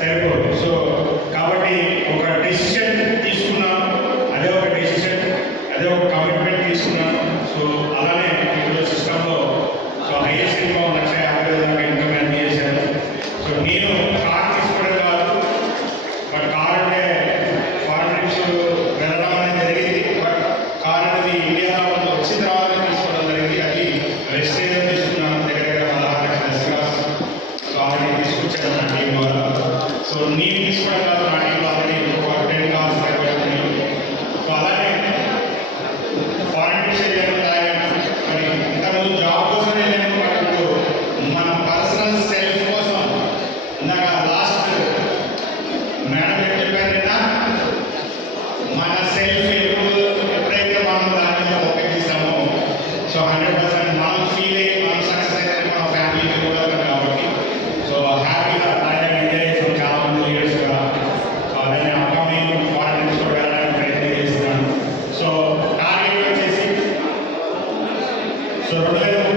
సరిపోదు. సో కాబట్టి ఒక డెసిషన్ తీసుకున్నాను, అదే ఒక డెసిషన్, అదే ఒక కమిట్మెంట్ తీసుకున్నాను. సో అలానే ఈరోజు సిస్టంలో సో హైయెస్ట్ ఇన్కమ్ 1,50,000 దాకా ఇన్కమ్ అన్ని చేశాను. సో నేను కార్ తీసుకోవడం కాదు, బట్ కార్ అంటే ఫారెన్ ట్రిప్స్ వెళ్ళడం అనేది జరిగింది. బట్ కార్ అనేది ఇండియాలో వచ్చిన తర్వాత తీసుకోవడం జరిగింది. అది రెజిస్ట్రేషన్ తీసుకున్నాను, దగ్గర 16 లక్షల కార్ తీసుకొచ్చాను నా టీం ద్వారా. సో నేను తీసుకోవడం కాదు, నా టీంలో ఆల్రెడీ ఒక 10 కార్స్ అయిపోయింది. సో అలానే ఫారెన్ ట్రిప్స్ వెళ్ళాను. మరి ఇంతకుముందు జాబ్ కోసం వెళ్ళాను, బట్ ఇప్పుడు మన పర్సనల్ సెల్ఫ్ కోసం ఇందాక లాస్ట్ మేడం ఏం చెప్పారంటే మన సెల్ఫ్ ఎప్పుడైతే మనం దాని మీద ఫోకస్ చేస్తామో సో 100% మనం ఫీల్ అయ్యి మనం సక్సెస్ అయితే మన ఫ్యామిలీకి కూడా కాబట్టి సో హ్యాపీగా థాయిలాండ్ ఎంజాయ్ చేస్తాం. చాలా మంది లీడర్స్ కూడా అలానే అప్కమింగ్ ఫారెన్ ట్రిప్స్ కూడా వెళ్ళడానికి ప్రయత్నం చేస్తున్నాను. సో టార్గెట్ వచ్చేసి సో 2030